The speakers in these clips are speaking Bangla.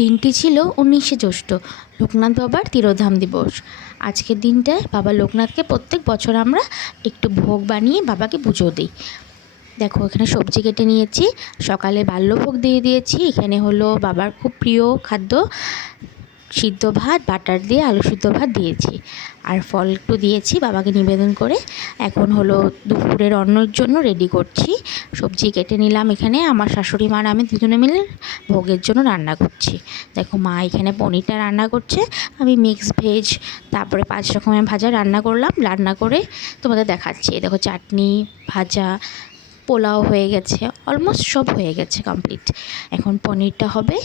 দিনটি ছিল 19শে জ্যৈষ্ঠ, লোকনাথ বাবার তিরোধাম দিবস। আজকের দিনটায় বাবা লোকনাথকে প্রত্যেক বছর আমরা একটু ভোগ বানিয়ে বাবাকে পুজো দিই। দেখো, এখানে সবজি কেটে নিয়েছি, সকালে বাল্যভোগ দিয়ে দিয়েছি। এখানে হলো বাবার খুব প্রিয় খাদ্য সিদ্ধ ভাত, বাটার দিয়ে আলু সিদ্ধ ভাত দিয়েছি, আর ফল একটু দিয়েছি বাবাকে নিবেদন করে। এখন হলো দুপুরের অন্নের জন্য রেডি করছি। সবজি কেটে নিলাম, এখানে আমার শাশুড়ি মা আর আমি দুজনে মিলে ভোগের জন্য রান্না করছি। দেখো, মা এখানে পনিরটা রান্না করছে, আমি মিক্স ভেজ তারপরে 5 রকমের ভাজা রান্না করলাম। রান্না করে তোমাদের দেখাচ্ছি। দেখো, চাটনি, ভাজা, পোলাও হয়ে গেছে, অলমোস্ট সব হয়ে গেছে কমপ্লিট। এখন পনিরটা হবে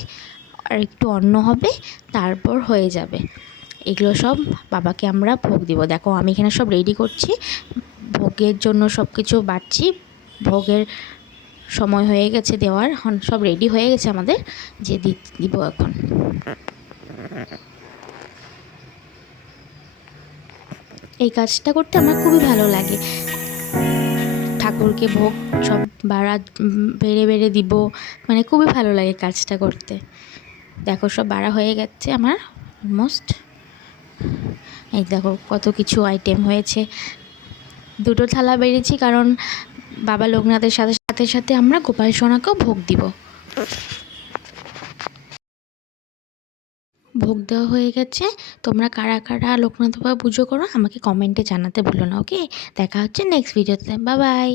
আর একটু অন্ন হবে, তারপর হয়ে যাবে। এগুলো সব বাবাকে আমরা ভোগ দিব। দেখো, আমি এখানে সব রেডি করছি, ভোগের জন্য সব কিছু বাটছি। ভোগের সময় হয়ে গেছে দেওয়ার, সব রেডি হয়ে গেছে আমাদের, যে দিব এখন। এই কাজটা করতে আমার খুবই ভালো লাগে। ঠাকুরকে ভোগ সব বেড়ে বেড়ে দিব, মানে খুবই ভালো লাগে কাজটা করতে। দেখো, সব বাড়া হয়ে গেছে আমার অলমোস্ট। এই দেখো কত কিছু আইটেম হয়েছে। 2টো থালা বেড়েছি, কারণ বাবা লোকনাথের সাথে সাথে সাথে আমরা গোপাল সোনাকেও ভোগ দিব। ভোগ দেওয়া হয়ে গেছে। তোমরা কারা কারা লোকনাথ বাবা পুজো করো আমাকে কমেন্টে জানাতে ভুলো না। ওকে, দেখা হচ্ছে নেক্সট ভিডিওতে। Bye bye.